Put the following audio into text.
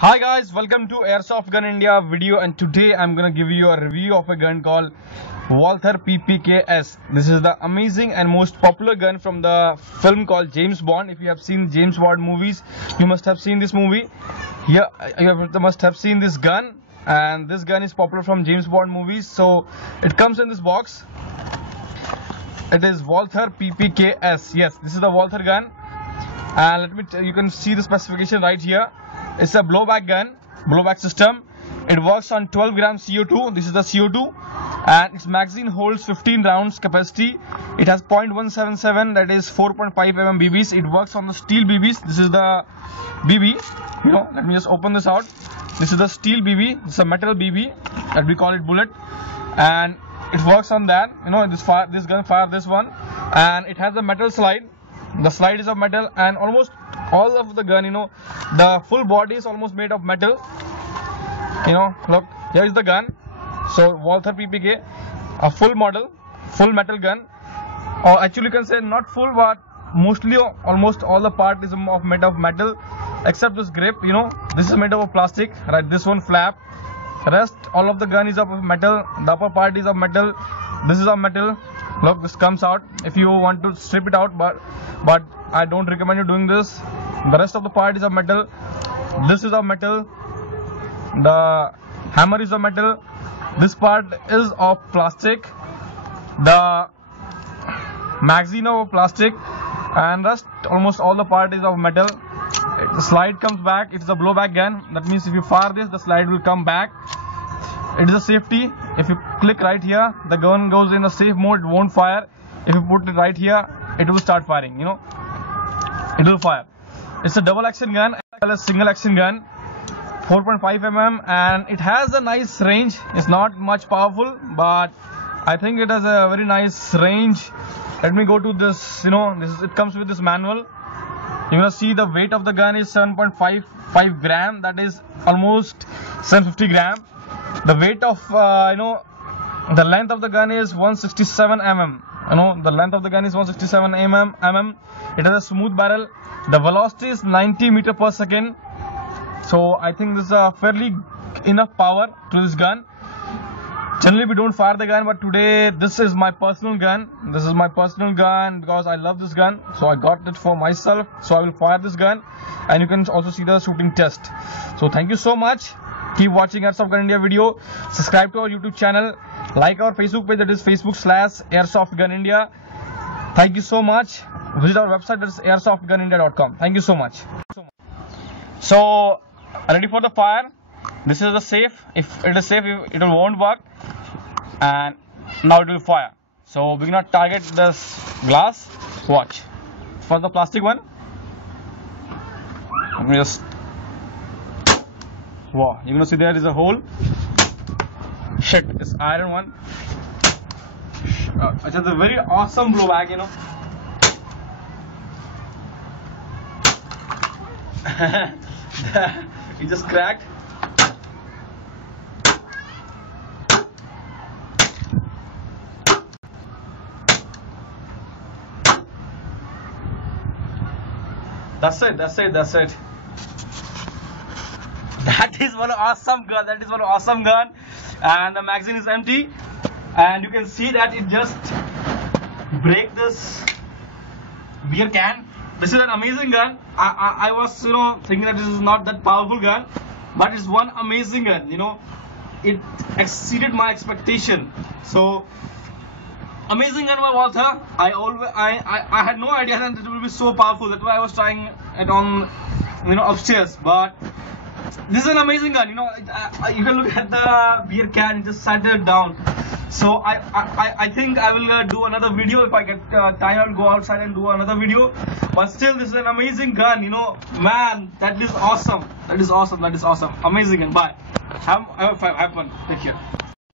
Hi guys, welcome to Airsoft Gun India video, and today I'm gonna give you a review of a gun called Walther PPK-S. This is the amazing and most popular gun from the film called James Bond. If you have seen James Bond movies, you must have seen this movie. Yeah, you must have seen this gun, and this gun is popular from James Bond movies. So it comes in this box. It is Walther PPK-S. Yes, this is the Walther gun, and you can see the specification right here. It's a blowback gun, blowback system. It works on 12 grams CO2. This is the CO2, and its magazine holds 15 rounds capacity. It has .177, that is 4.5 mm BBs. It works on the steel BBs. This is the BB. Let me just open this out. This is the steel BB. It's a metal BB that we call it bullet, and it works on that. This gun fire this one, and it has a metal slide. The slide is of metal, and almost all of the gun, the full body is almost made of metal. Look, here is the gun. So Walther PPK, a full model, full metal gun, or actually you can say not full, but mostly almost all the part is made of metal, except this grip. This is made of plastic, right? This one flap. Rest all of the gun is of metal. The upper part is of metal. This is of metal. Look, this comes out if you want to strip it out, but I don't recommend you doing this. The rest of the part is of metal. This is of metal. The hammer is of metal. This part is of plastic. The magazine of plastic, and rest almost all the part is of metal. The slide comes back. It's a blowback gun. That means if you fire this, the slide will come back. It is a safety. If you click right here, the gun goes in a safe mode. It won't fire. If you put it right here, it will start firing. It will fire. It's a double action gun as well as single action gun, 4.5 mm, and it has a nice range. It's not much powerful, but I think it has a very nice range. Let me go to this. It comes with this manual. You're gonna see the weight of the gun is 7.55 gram. That is almost 750 gram. The weight of the length of the gun is 167 mm. The length of the gun is 167 mm. It has a smooth barrel. The velocity is 90 meter per second. So I think this is a fairly enough power to this gun. Generally we don't fire the gun, but today this is my personal gun. This is my personal gun because I love this gun. So I got it for myself. So I will fire this gun, and you can also see the shooting test. So thank you so much. Keep watching Airsoft Gun India video. Subscribe to our YouTube channel. Like our Facebook page, that is Facebook/Airsoft Gun India. Thank you so much. Visit our website, that is airsoftgunindia.com. Thank you so much. So ready for the fire. This is the safe. If it is safe, it won't work. And now it will fire. So we're gonna target this glass. Watch. For the plastic one, let me just. Wow, you're gonna see there is a hole. Shit, it's iron one. It's a very awesome blowback, It just cracked. That's it. That is one awesome gun. And the magazine is empty, and you can see that it just break this beer can. This is an amazing gun. I was thinking that this is not that powerful gun, but it's one amazing gun. It exceeded my expectation. So amazing gun by Walther. I had no idea that it will be so powerful. That's why I was trying it on upstairs. But this is an amazing gun. You can look at the beer can. It just sat it down. So I think I will do another video. If I get time, I'll go outside and do another video. But still, this is an amazing gun. Man, that is awesome. Amazing gun. Bye. Have fun. Take care.